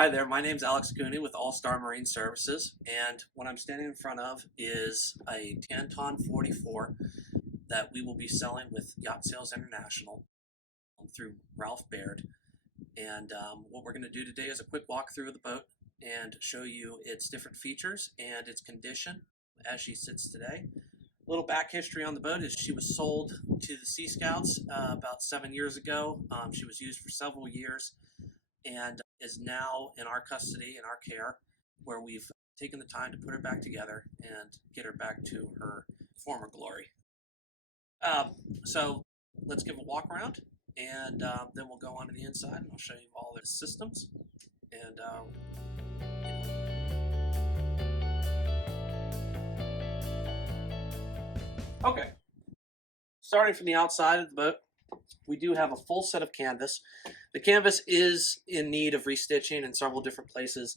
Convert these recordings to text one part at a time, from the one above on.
Hi there, my name's Alex Cooney with All Star Marine Services, and what I'm standing in front of is a Tanton 44 that we will be selling with Yacht Sales International through Ralph Baird. And what we're going to do today is a quick walkthrough of the boat and show you its different features and its condition as she sits today. A little back history on the boat is she was sold to the Sea Scouts about 7 years ago. She was used for several years and is now in our custody, in our care, where we've taken the time to put her back together and get her back to her former glory. So let's give a walk around, and then we'll go on to the inside and I'll show you all the systems. And okay, starting from the outside of the boat, we do have a full set of canvas. The canvas is in need of restitching in several different places,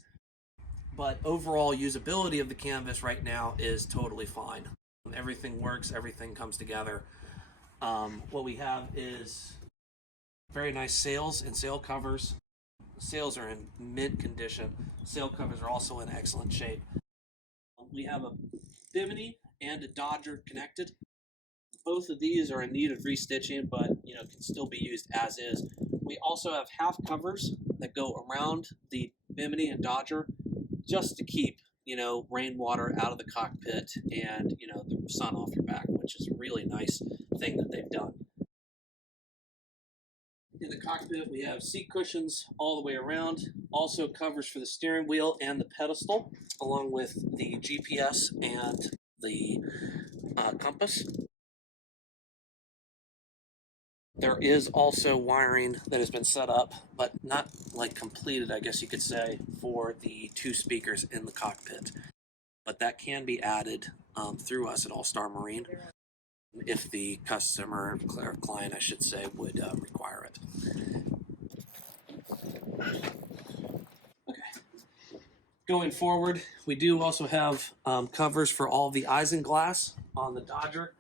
but overall usability of the canvas right now is totally fine. Everything works, everything comes together. What we have is very nice sails and sail covers. The sails are in mint condition. Sail covers are also in excellent shape. We have a bimini and a dodger connected. Both of these are in need of restitching, but can still be used as is. We also have half covers that go around the bimini and dodger just to keep rainwater out of the cockpit and the sun off your back, which is a really nice thing that they've done. In the cockpit, we have seat cushions all the way around, also covers for the steering wheel and the pedestal, along with the GPS and the compass. There is also wiring that has been set up, but not like completed, I guess you could say, for the 2 speakers in the cockpit. But that can be added through us at All Star Marine if the customer, or client I should say, would require it. Okay. Going forward, we do also have covers for all the isinglass on the Dodger.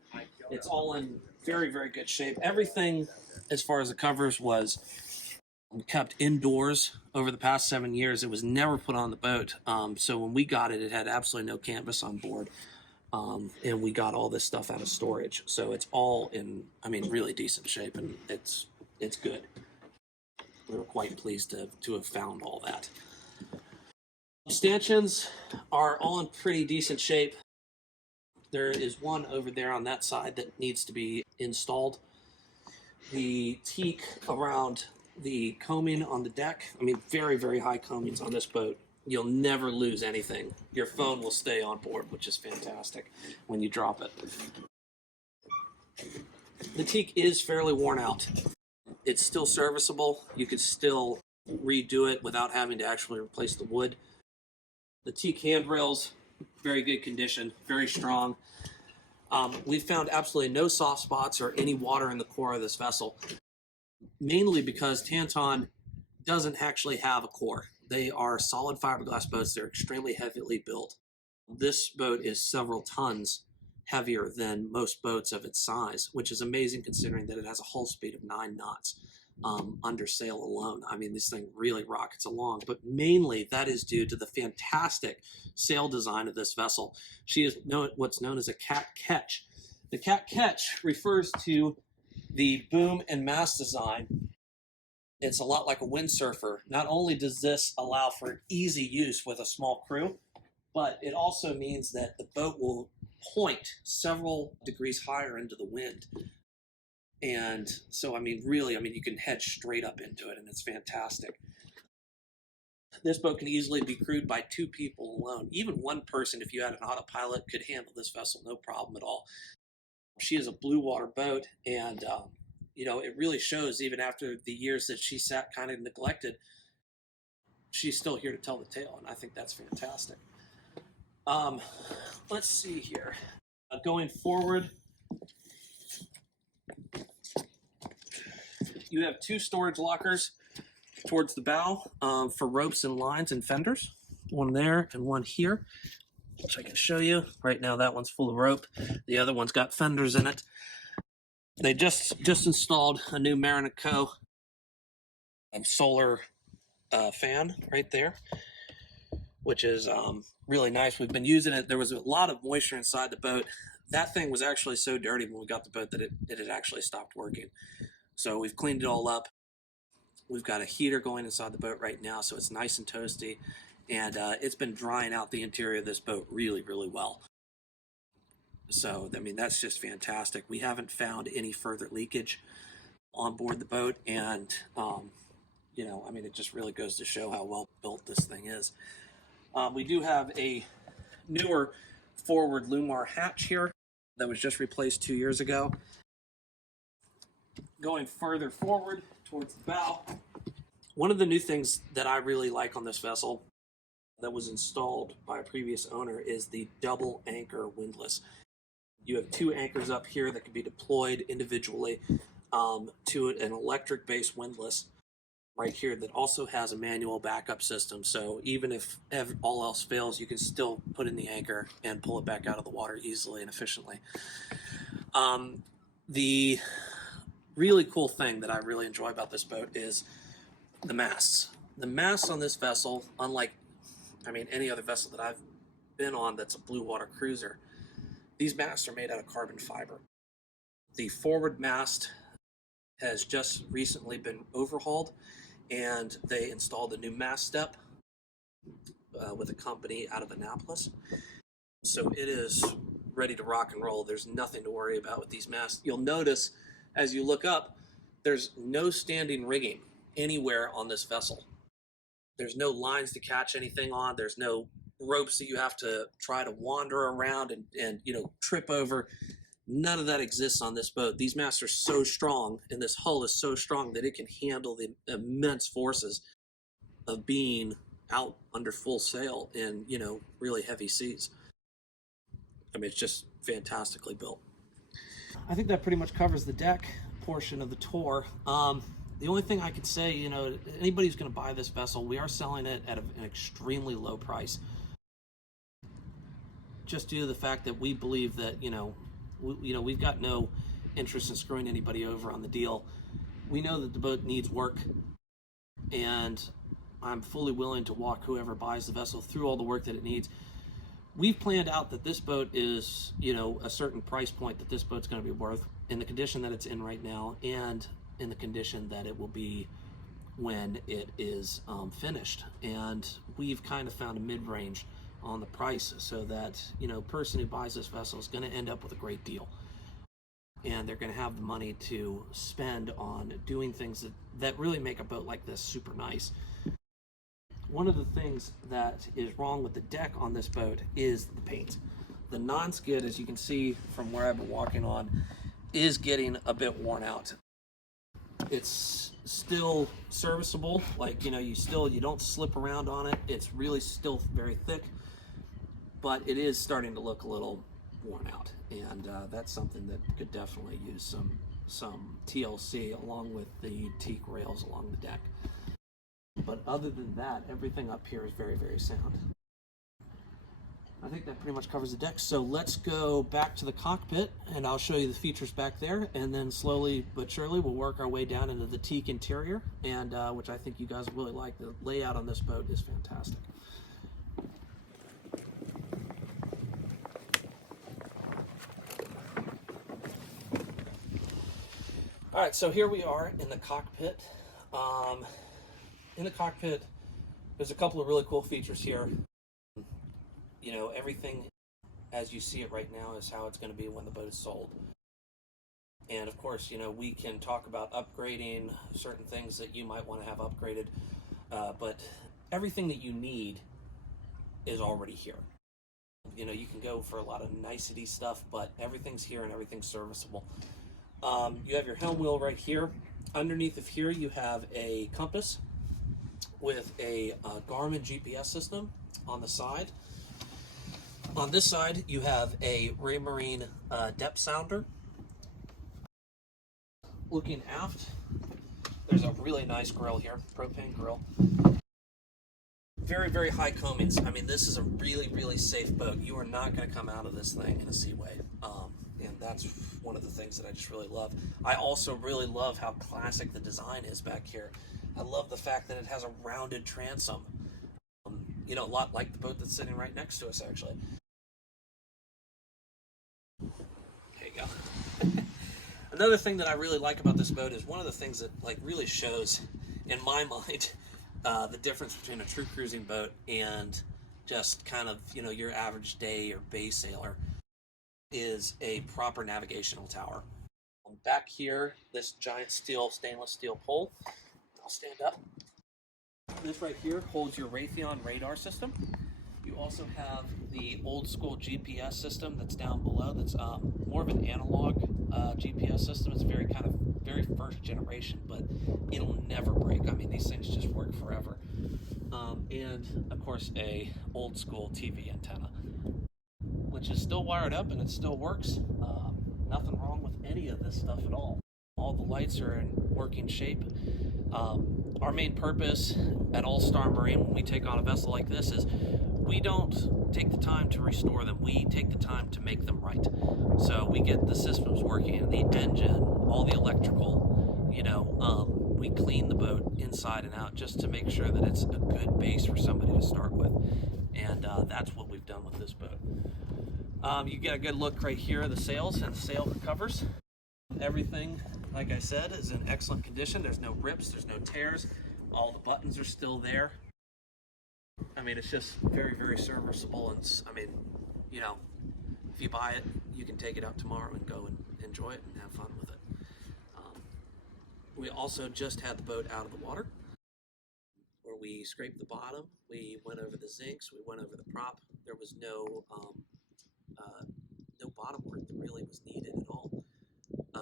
It's all in very, very good shape. Everything as far as the covers was kept indoors over the past 7 years. It was never put on the boat. So when we got it, it had absolutely no canvas on board. And we got all this stuff out of storage. So it's all in, really decent shape, and it's good. We were quite pleased to have found all that. Stanchions are all in pretty decent shape. There is one over there on that side that needs to be installed. The teak around the coaming on the deck, very, very high coamings on this boat. You'll never lose anything. Your phone will stay on board, which is fantastic when you drop it. The teak is fairly worn out. It's still serviceable. You could still redo it without having to actually replace the wood. The teak handrails, very good condition, very strong. We've found absolutely no soft spots or any water in the core of this vessel, mainly because Tanton doesn't actually have a core. They are solid fiberglass boats. They're extremely heavily built. This boat is several tons heavier than most boats of its size, which is amazing considering that it has a hull speed of 9 knots under sail alone. This thing really rockets along, but mainly that is due to the fantastic sail design of this vessel. She is what's known as a Cat-Ketch. The Cat-Ketch refers to the boom and mast design. It's a lot like a windsurfer. Not only does this allow for easy use with a small crew, but it also means that the boat will point several degrees higher into the wind. And so, really, you can head straight up into it, and it's fantastic. This boat can easily be crewed by 2 people alone. Even one person, if you had an autopilot, could handle this vessel, no problem at all. She is a blue water boat, and it really shows even after the years that she sat kind of neglected, she's still here to tell the tale, and I think that's fantastic. Let's see here. Going forward, you have 2 storage lockers towards the bow for ropes and lines and fenders. One there and one here, which I can show you. Right now that one's full of rope. The other one's got fenders in it. They just installed a new Marin & Co. solar fan right there, which is really nice. We've been using it. There was a lot of moisture inside the boat. That thing was actually so dirty when we got the boat that it had actually stopped working. So we've cleaned it all up. We've got a heater going inside the boat right now, so it's nice and toasty. And it's been drying out the interior of this boat really, really well. So, I mean, that's just fantastic. We haven't found any further leakage on board the boat. And, you know, I mean, it just really goes to show how well built this thing is. We do have a newer forward Lumar hatch here that was just replaced 2 years ago. Going further forward towards the bow, one of the new things that I really like on this vessel that was installed by a previous owner is the double anchor windlass. You have 2 anchors up here that can be deployed individually to an electric-based windlass right here that also has a manual backup system. So even if all else fails, you can still put in the anchor and pull it back out of the water easily and efficiently. The really cool thing that I really enjoy about this boat is the masts. The masts on this vessel, unlike, I mean, any other vessel that I've been on that's a blue water cruiser, these masts are made out of carbon fiber. The forward mast has just recently been overhauled, and they installed a new mast step with a company out of Annapolis. So it is ready to rock and roll. There's nothing to worry about with these masts. You'll notice as you look up, there's no standing rigging anywhere on this vessel. There's no lines to catch anything on. There's no ropes that you have to try to wander around and you know, trip over. None of that exists on this boat. These masts are so strong, and this hull is so strong that it can handle the immense forces of being out under full sail in, you know, really heavy seas. I mean, it's just fantastically built. I think that pretty much covers the deck portion of the tour. The only thing I could say, you know, anybody who's going to buy this vessel, we are selling it at an extremely low price. Just due to the fact that we believe that, we've got no interest in screwing anybody over on the deal. We know that the boat needs work, and I'm fully willing to walk whoever buys the vessel through all the work that it needs. We've planned out that this boat is, you know, a certain price point that this boat's going to be worth in the condition that it's in right now, and in the condition that it will be when it is finished. And we've kind of found a mid-range on the price so that, you know, person who buys this vessel is going to end up with a great deal, and they're going to have the money to spend on doing things that really make a boat like this super nice. One of the things that is wrong with the deck on this boat is the paint. The non-skid, as you can see from where I've been walking on, is getting a bit worn out. It's still serviceable, like, you know, you don't slip around on it. It's really still very thick, but it is starting to look a little worn out, and that's something that could definitely use some TLC along with the teak rails along the deck. But other than that, everything up here is very, very sound. I think that pretty much covers the deck. So let's go back to the cockpit, and I'll show you the features back there, and then slowly but surely we'll work our way down into the teak interior, and which I think you guys really like. The layout on this boat is fantastic. All right, so here we are in the cockpit. In the cockpit, there's a couple of really cool features here. You know, everything as you see it right now is how it's going to be when the boat is sold. And of course, you know, we can talk about upgrading certain things that you might want to have upgraded, but everything that you need is already here. You know, you can go for a lot of nicety stuff, but everything's here and everything's serviceable. You have your helm wheel right here. Underneath of here, you have a compass with a Garmin GPS system on the side. On this side, you have a Raymarine depth sounder. Looking aft, there's a really nice grill here, propane grill. Very, very high coamings. I mean, this is a really, really safe boat. You are not going to come out of this thing in a seaway. And that's one of the things that I just really love. I also really love how classic the design is back here. I love the fact that it has a rounded transom. You know, a lot like the boat that's sitting right next to us, actually. There you go. Another thing that I really like about this boat is one of the things that like really shows, in my mind, the difference between a true cruising boat and just kind of, you know, your average day or bay sailor is a proper navigational tower. Back here, this giant stainless steel pole. I'll stand up. This right here holds your Raytheon radar system. You also have the old school GPS system that's down below. That's more of an analog GPS system. It's very very first generation, but it'll never break. I mean, these things just work forever. And of course, a old school TV antenna, which is still wired up and it still works. Nothing wrong with any of this stuff at all. All the lights are in working shape. Our main purpose at All Star Marine when we take on a vessel like this is we don't take the time to restore them. We take the time to make them right. So we get the systems working, the engine, all the electrical, you know, we clean the boat inside and out just to make sure that it's a good base for somebody to start with. And that's what we've done with this boat. You get a good look right here at the sails and the sail covers. Everything, like I said, is in excellent condition. There's no rips, there's no tears. All the buttons are still there. I mean, it's just very, very serviceable. And I mean, you know, if you buy it, you can take it out tomorrow and go and enjoy it and have fun with it. We also just had the boat out of the water, where we scraped the bottom, we went over the zincs, we went over the prop. There was no bottom work that really was needed at all. The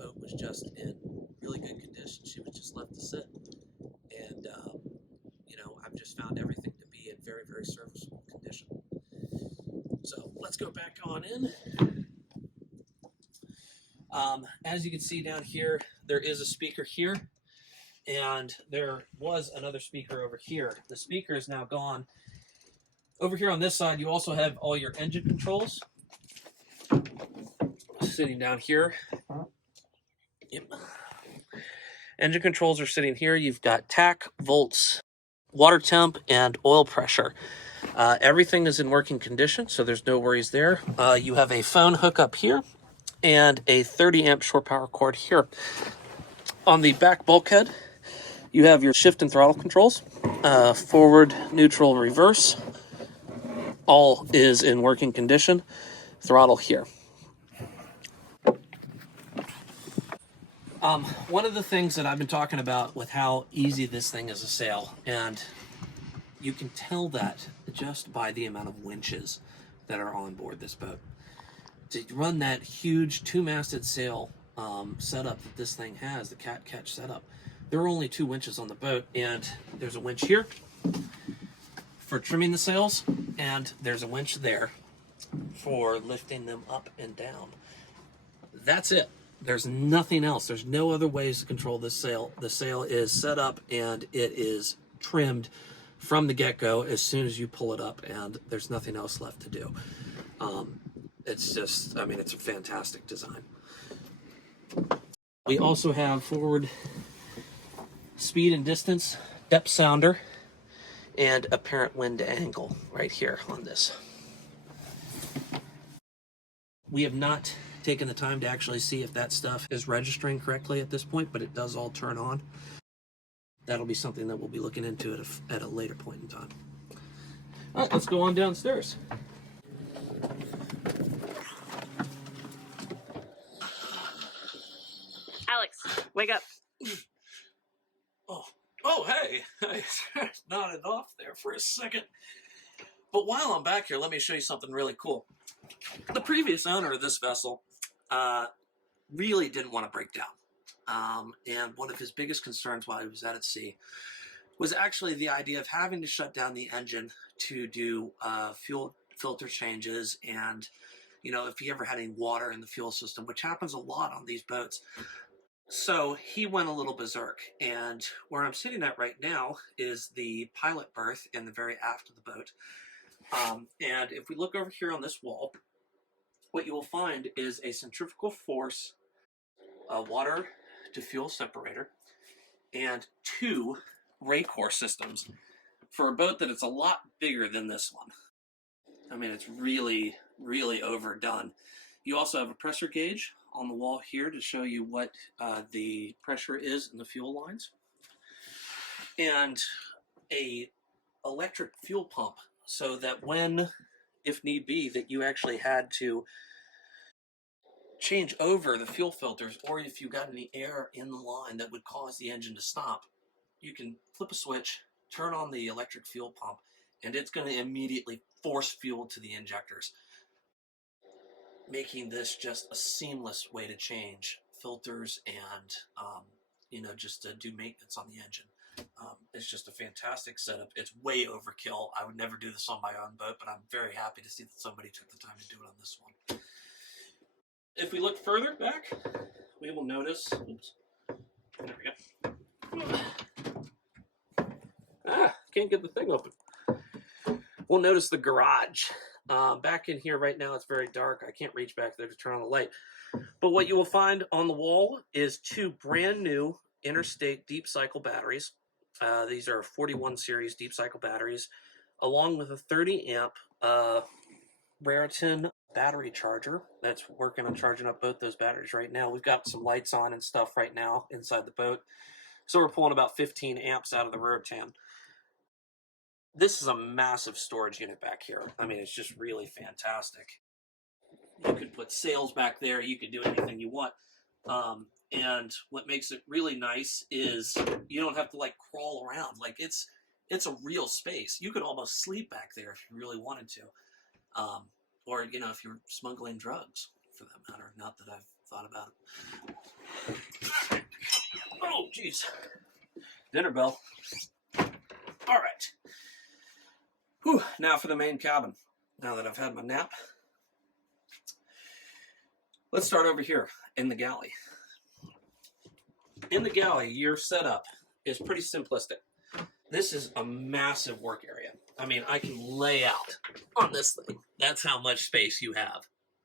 boat was just in really good condition. She was just left to sit. And, you know, I've just found everything to be in very, very serviceable condition. So let's go back on in. As you can see down here, there is a speaker here, and there was another speaker over here. The speaker is now gone. Over here on this side, you also have all your engine controls sitting down here. Yep. Engine controls are sitting here. You've got tach, volts, water temp, and oil pressure. Everything is in working condition, so there's no worries there. You have a phone hookup here and a 30 amp shore power cord here. On the back bulkhead, you have your shift and throttle controls, forward, neutral, reverse. All is in working condition. Throttle here. One of the things that I've been talking about with how easy this thing is to sail, and you can tell that just by the amount of winches that are on board this boat. To run that huge two-masted sail setup that this thing has, the Cat-Ketch setup, there are only 2 winches on the boat, and there's a winch here for trimming the sails, and there's a winch there for lifting them up and down. That's it. There's nothing else. There's no other ways to control this sail. The sail is set up and it is trimmed from the get-go as soon as you pull it up, and there's nothing else left to do. It's just, I mean, it's a fantastic design. We also have forward speed and distance, depth sounder, and apparent wind angle right here on this. We have not taken the time to actually see if that stuff is registering correctly at this point, but it does all turn on. That'll be something that we'll be looking into at a later point in time. All right, let's go on downstairs. Alex, wake up. Oh, hey. I nodded off there for a second. But while I'm back here, let me show you something really cool. The previous owner of this vessel really didn't want to break down. And one of his biggest concerns while he was out at sea was actually the idea of having to shut down the engine to do fuel filter changes, and, you know, if he ever had any water in the fuel system, which happens a lot on these boats. So he went a little berserk, and where I'm sitting at right now is the pilot berth in the very aft of the boat. And if we look over here on this wall, what you will find is a centrifugal force water to fuel separator, and 2 Raycor systems for a boat that it's a lot bigger than this one. I mean, it's really, really overdone. You also have a pressure gauge on the wall here to show you what the pressure is in the fuel lines, and a electric fuel pump, so that when, if need be, that you actually had to change over the fuel filters, or if you got any air in the line that would cause the engine to stop, you can flip a switch, turn on the electric fuel pump, and it's going to immediately force fuel to the injectors, making this just a seamless way to change filters and just to do maintenance on the engine. It's just a fantastic setup. It's way overkill. I would never do this on my own boat, but I'm very happy to see that somebody took the time to do it on this one. If we look further back, we will notice, oops, there we go. Can't get the thing open. We'll notice the garage. Back in here right now, it's very dark. I can't reach back there to turn on the light. But what you will find on the wall is 2 brand new Interstate deep cycle batteries. These are 41 series deep cycle batteries, along with a 30 amp Raritan battery charger that's working on charging up both those batteries right now. We've got some lights on and stuff right now inside the boat, so we're pulling about 15 amps out of the Raritan. This is a massive storage unit back here. I mean, it's just really fantastic. You could put sails back there. You could do anything you want. And what makes it really nice is you don't have to like crawl around. Like it's a real space. You could almost sleep back there if you really wanted to. Or, if you're smuggling drugs, for that matter. Not that I've thought about it. Oh, jeez. Dinner bell. All right. Whew, now for the main cabin. Now that I've had my nap. Let's start over here in the galley. In the galley, your setup is pretty simplistic. This is a massive work area. I mean, I can lay out on this thing. That's how much space you have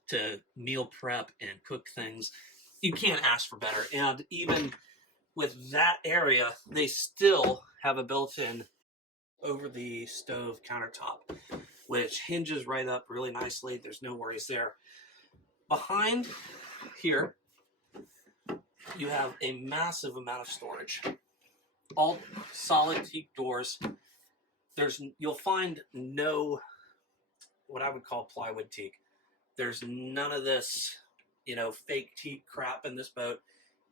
to meal prep and cook things. You can't ask for better. And even with that area, they still have a built-in over the stove countertop, which hinges right up really nicely. There's no worries there. Behind here, you have a massive amount of storage. All solid teak doors. You'll find no, what I would call plywood teak. There's none of this, fake teak crap in this boat.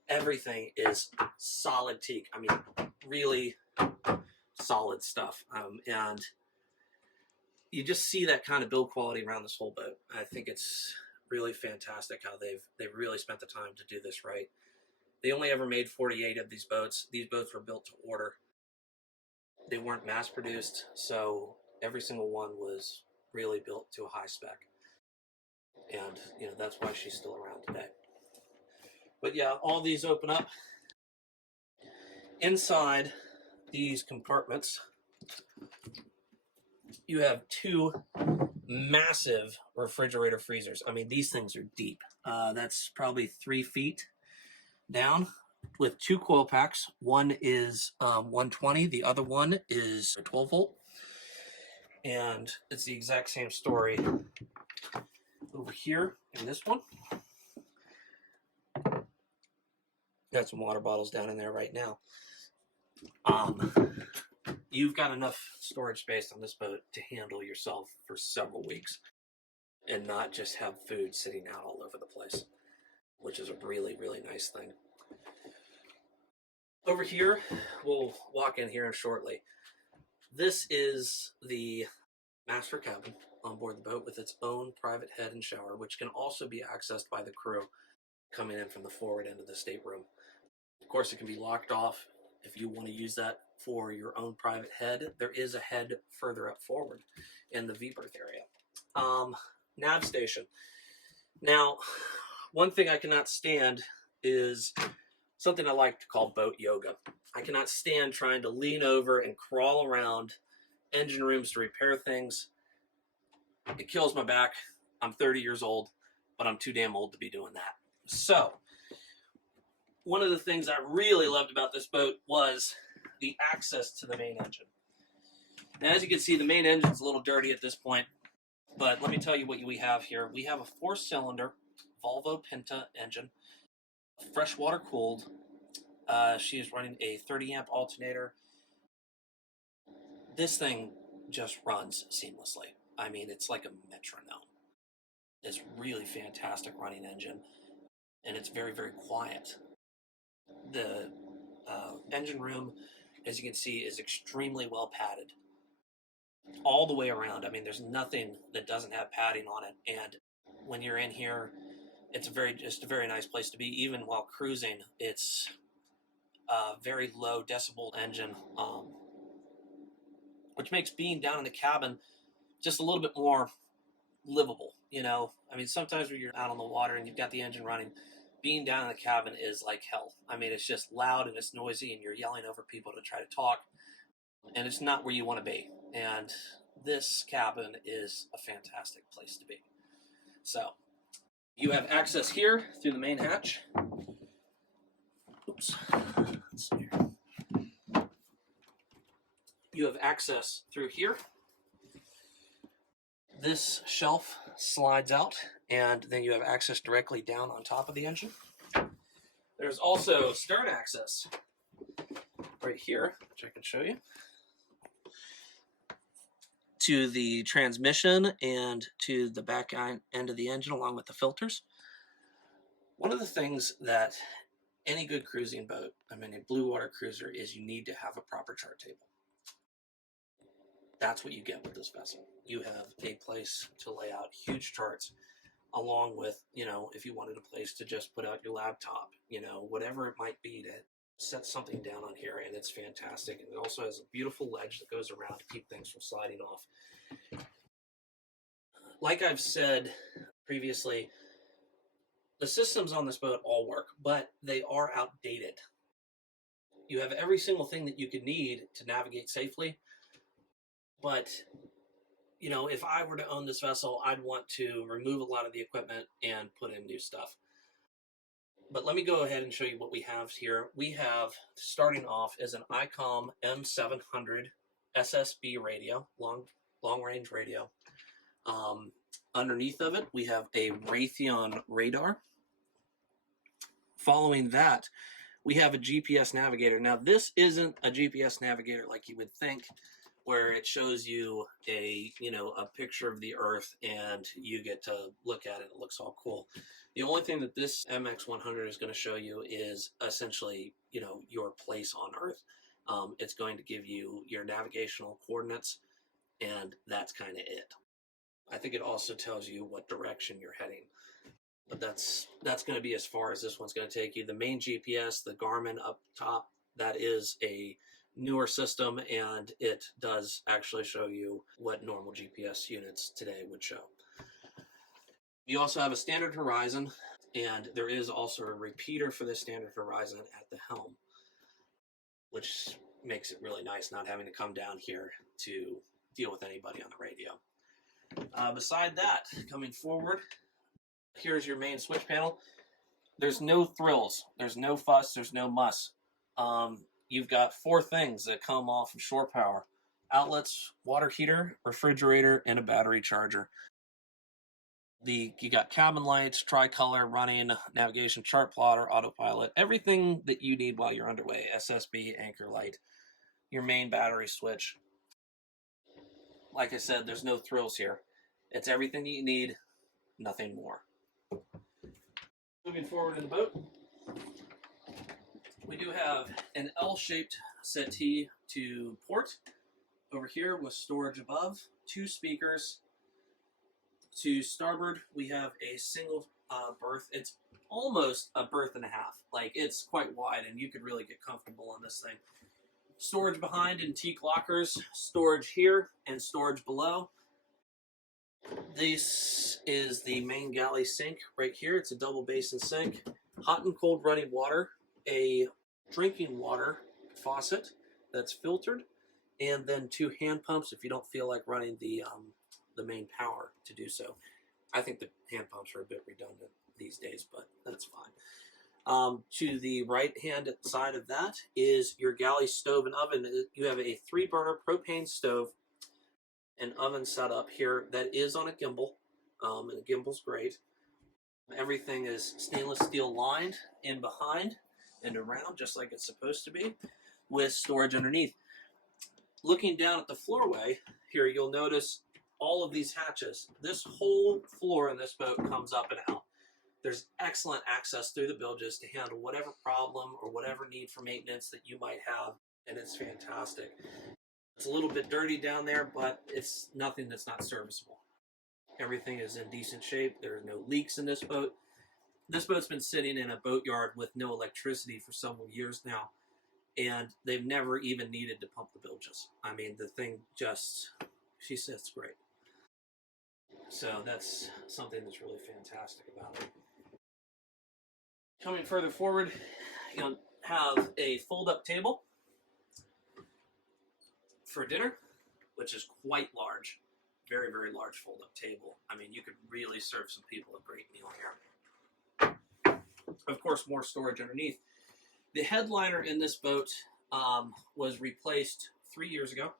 Everything is solid teak. I mean, really solid stuff. And you just see that kind of build quality around this whole boat. I think it's really fantastic how they've really spent the time to do this right. They only ever made 48 of these boats. These boats were built to order. They weren't mass produced, so every single one was really built to a high spec. And, that's why she's still around today. But yeah, all these open up. Inside these compartments, you have 2 massive refrigerator freezers. I mean, these things are deep. That's probably 3 feet down, with 2 coil packs. One is 120, the other one is a 12 volt. And it's the exact same story over here in this one. Got some water bottles down in there right now. You've got enough storage space on this boat to handle yourself for several weeks and not just have food sitting out all over the place, which is a really, really nice thing. Over here, we'll walk in here shortly. This is the master cabin on board the boat with its own private head and shower, which can also be accessed by the crew coming in from the forward end of the stateroom. Of course, it can be locked off if you want to use that for your own private head. There is a head further up forward in the V-berth area. Nav station. Now, one thing I cannot stand is something I like to call boat yoga. I cannot stand trying to lean over and crawl around engine rooms to repair things. It kills my back. I'm 30 years old, but I'm too damn old to be doing that. So, one of the things I really loved about this boat was the access to the main engine. Now, as you can see, the main engine's a little dirty at this point, but let me tell you what we have here. We have a 4-cylinder Volvo Penta engine, freshwater cooled. She is running a 30 amp alternator. This thing just runs seamlessly. I mean, it's like a metronome. It's really fantastic running engine, and it's very, very quiet. The engine room, as you can see, is extremely well padded all the way around. I mean, there's nothing that doesn't have padding on it, and when you're in here, it's just a very nice place to be. Even while cruising, it's a very low decibel engine, which makes being down in the cabin just a little bit more livable, you know? I mean, sometimes when you're out on the water and you've got the engine running, being down in the cabin is like hell. I mean, it's just loud and it's noisy and you're yelling over people to try to talk, and it's not where you want to be. And this cabin is a fantastic place to be. So you have access here through the main hatch. Oops. Let's see here. You have access through here. This shelf slides out, and then you have access directly down on top of the engine. There's also stern access right here, which I can show you, to the transmission and to the back end of the engine, along with the filters. One of the things that any good cruising boat, I mean a blue water cruiser, is you need to have a proper chart table. That's what you get with this vessel. You have a place to lay out huge charts, along with, you know, if you wanted a place to just put out your laptop, you know, whatever it might be, to set something down on here, and it's fantastic. And it also has a beautiful ledge that goes around to keep things from sliding off. Like I've said previously, the systems on this boat all work, but they are outdated. You have every single thing that you could need to navigate safely, but you know, if I were to own this vessel, I'd want to remove a lot of the equipment and put in new stuff. But let me go ahead and show you what we have here. We have, starting off, is an ICOM M700 SSB radio, long range radio. Underneath of it, we have a Raytheon radar. Following that, we have a GPS navigator. Now, this isn't a GPS navigator like you would think, where it shows you a picture of the Earth and you get to look at it. It looks all cool. The only thing that this MX100 is going to show you is essentially, you know, your place on Earth. It's going to give you your navigational coordinates, and that's kind of it. I think it also tells you what direction you're heading, but that's going to be as far as this one's going to take you. The main GPS, the Garmin up top, that is a newer system, and it does actually show you what normal GPS units today would show. You also have a standard horizon, and there is also a repeater for the standard horizon at the helm, which makes it really nice not having to come down here to deal with anybody on the radio. Beside that, coming forward, here's your main switch panel. There's no thrills, there's no fuss, there's no muss. You've got 4 things that come off of shore power: outlets, water heater, refrigerator, and a battery charger. You got cabin lights, tricolor running, navigation, chart plotter, autopilot, everything that you need while you're underway. SSB, anchor light, your main battery switch. Like I said, there's no thrills here. It's everything you need, nothing more. Moving forward in the boat, we do have an L-shaped settee to port over here with storage above, 2 speakers. To starboard, we have a single berth. It's almost a berth and a half. Like, it's quite wide, and you could really get comfortable on this thing. Storage behind in teak lockers, storage here, and storage below. This is the main galley sink right here. It's a double basin sink. Hot and cold running water, a drinking water faucet that's filtered, and then 2 hand pumps if you don't feel like running the main power to do so. I think the hand pumps are a bit redundant these days, but that's fine. To the right-hand side of that is your galley stove and oven. You have a 3-burner propane stove and oven set up here that is on a gimbal, and the gimbal's great. Everything is stainless steel lined in behind and around, just like it's supposed to be, with storage underneath. Looking down at the floorway here, you'll notice all of these hatches. This whole floor in this boat comes up and out. There's excellent access through the bilges to handle whatever problem or whatever need for maintenance that you might have, and it's fantastic. It's a little bit dirty down there, but it's nothing that's not serviceable. Everything is in decent shape. There are no leaks in this boat. This boat's been sitting in a boatyard with no electricity for several years now, and they've never even needed to pump the bilges. I mean, the thing just, she sits great. So that's something that's really fantastic about it. Coming further forward, you'll have a fold-up table for dinner, which is quite large. Very, very large fold-up table. I mean, you could really serve some people a great meal here. Of course, more storage underneath. The headliner in this boat was replaced 3 years ago.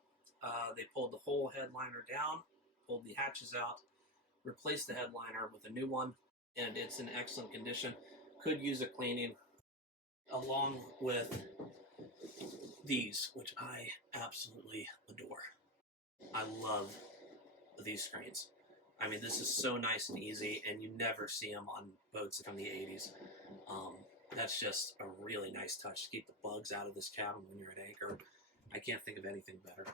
They pulled the whole headliner down, pulled the hatches out, replaced the headliner with a new one, and it's in excellent condition. Could use a cleaning, along with these, which I absolutely adore. I love these screens. I mean, this is so nice and easy, and you never see them on boats from the 80s. That's just a really nice touch to keep the bugs out of this cabin when you're at anchor. I can't think of anything better.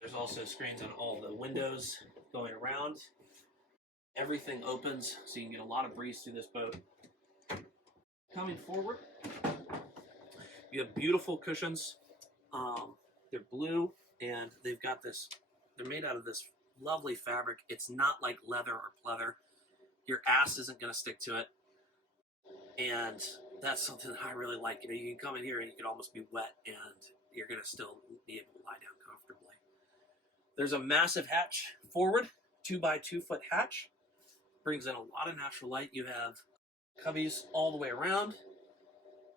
There's also screens on all the windows going around. Everything opens, so you can get a lot of breeze through this boat. Coming forward, you have beautiful cushions. They're blue, and they've got this, they're made out of this lovely fabric. It's not like leather or pleather. Your ass isn't going to stick to it. And that's something that I really like. You know, you can come in here and you can almost be wet, and you're going to still be able to lie down comfortably. There's a massive hatch forward, 2x2 foot hatch. Brings in a lot of natural light. You have cubbies all the way around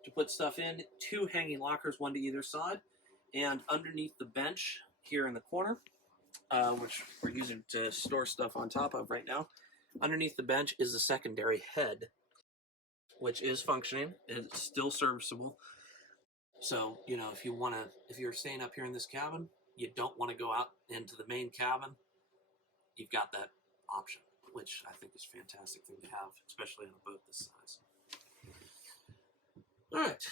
to put stuff in. 2 hanging lockers, one to either side. And underneath the bench here in the corner, which we're using to store stuff on top of right now, underneath the bench is the secondary head, which is functioning. It's still serviceable. So, you know, if you're staying up here in this cabin, you don't want to go out into the main cabin, you've got that option, which I think is a fantastic thing to have, especially on a boat this size. All right.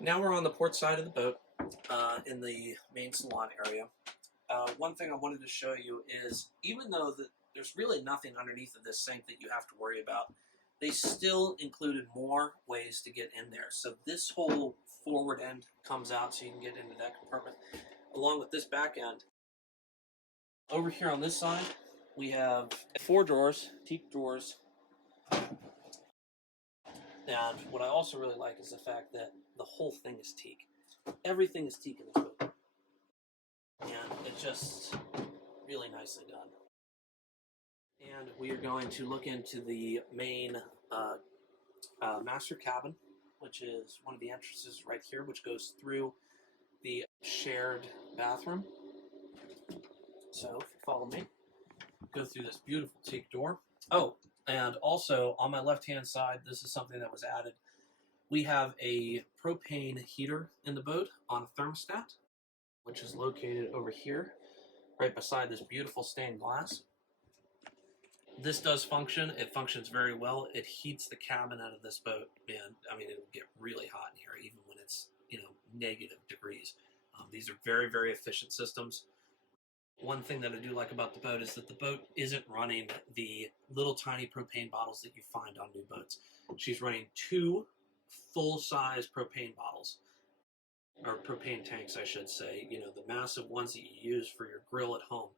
Now we're on the port side of the boat, in the main salon area. One thing I wanted to show you is, even though there's really nothing underneath of this sink that you have to worry about, they still included more ways to get in there. So this whole forward end comes out so you can get into that compartment, along with this back end. Over here on this side, we have 4 drawers, teak drawers. And what I also really like is the fact that the whole thing is teak. Everything is teak in this boat. And it's just really nicely done. And we are going to look into the main master cabin, which is one of the entrances right here, which goes through the shared bathroom. So if you follow me, go through this beautiful teak door. Oh, and also on my left-hand side, this is something that was added. We have a propane heater in the boat on a thermostat, which is located over here, right beside this beautiful stained glass. This does function. It functions very well. It heats the cabin out of this boat, man. I mean, it'll get really hot in here, even when it's, you know, negative degrees. These are very, very efficient systems. One thing that I do like about the boat is that the boat isn't running the little tiny propane bottles that you find on new boats. She's running 2 full-size propane bottles, or propane tanks, I should say. You know, the massive ones that you use for your grill at home.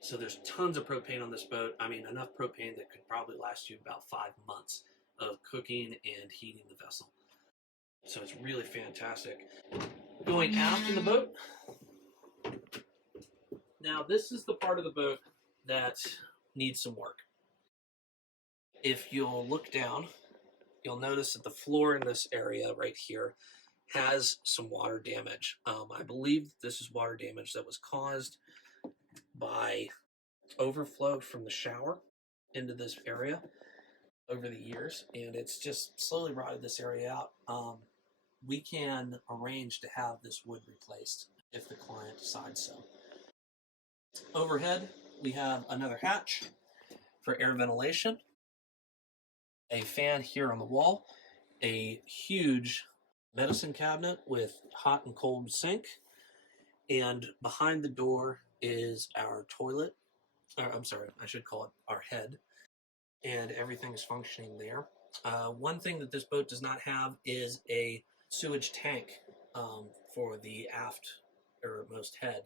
So there's tons of propane on this boat. I mean, enough propane that could probably last you about 5 months of cooking and heating the vessel. So it's really fantastic. Going aft in the boat. Now, this is the part of the boat that needs some work. If you'll look down, you'll notice that the floor in this area right here has some water damage. I believe this is water damage that was caused by overflow from the shower into this area over the years, and it's just slowly rotted this area out. We can arrange to have this wood replaced if the client decides so. Overhead, we have another hatch for air ventilation, a fan here on the wall, a huge medicine cabinet with hot and cold sink, and behind the door is our toilet. I'm sorry, I should call it our head, and everything is functioning there. One thing that this boat does not have is a sewage tank for the aftermost head.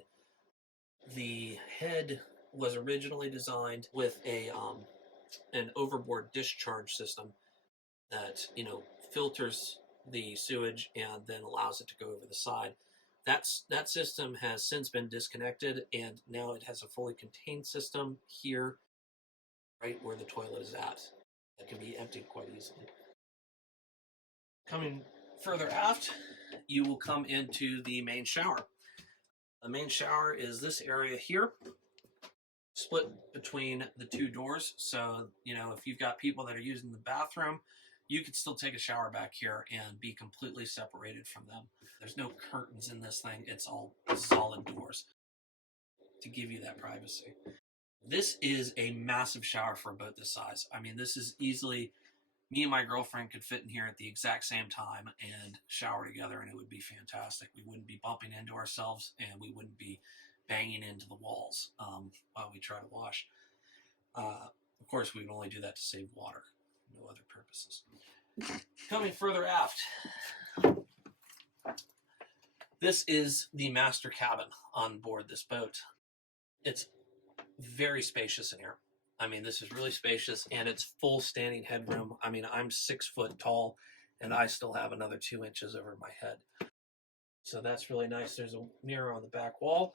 The head was originally designed with an overboard discharge system that filters the sewage and then allows it to go over the side. That system has since been disconnected, and now it has a fully contained system here, right where the toilet is at, that can be emptied quite easily. Coming further aft, you will come into the main shower. The main shower is this area here, split between the two doors. So, if you've got people that are using the bathroom, you could still take a shower back here and be completely separated from them. There's no curtains in this thing. It's all solid doors to give you that privacy. This is a massive shower for a boat this size. I mean, this is easily, me and my girlfriend could fit in here at the exact same time and shower together, and it would be fantastic. We wouldn't be bumping into ourselves, and we wouldn't be banging into the walls while we try to wash. Of course, we would only do that to save water, no other purposes. Coming further aft, this is the master cabin on board this boat. It's very spacious in here. I mean, this is really spacious, and it's full standing headroom. I mean, I'm 6 foot tall, and I still have another 2 inches over my head. So that's really nice. There's a mirror on the back wall.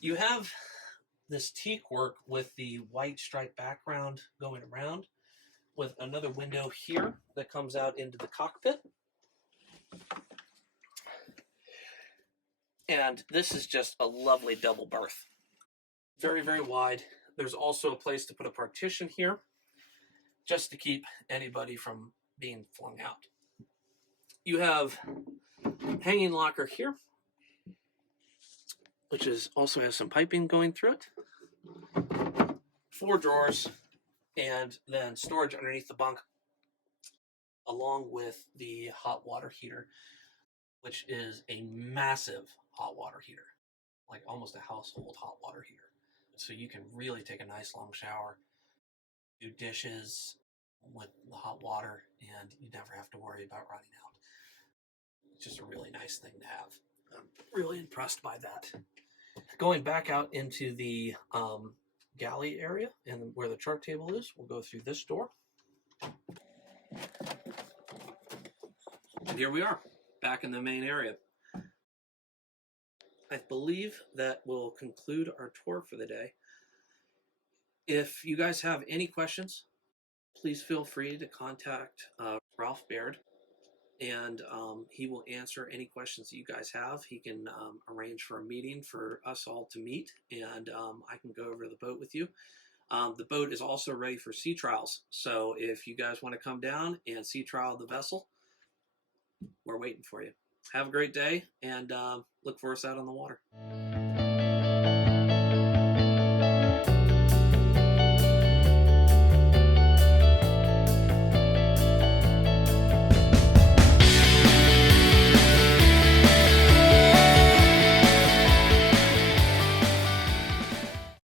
You have this teak work with the white striped background going around, with another window here that comes out into the cockpit. And this is just a lovely double berth. Very, very wide. There's also a place to put a partition here, just to keep anybody from being flung out. You have hanging locker here, which also has some piping going through it. 4 drawers, and then storage underneath the bunk, along with the hot water heater, which is a massive hot water heater, like almost a household hot water heater. So you can really take a nice long shower, do dishes with the hot water, and you never have to worry about running out. It's just a really nice thing to have. I'm really impressed by that. Going back out into the galley area and where the chart table is, we'll go through this door. And here we are, back in the main area. I believe that will conclude our tour for the day. If you guys have any questions, please feel free to contact Ralph Baird, and he will answer any questions that you guys have. He can arrange for a meeting for us all to meet, and I can go over the boat with you. The boat is also ready for sea trials, so if you guys want to come down and sea trial the vessel, we're waiting for you. Have a great day, and look for us out on the water.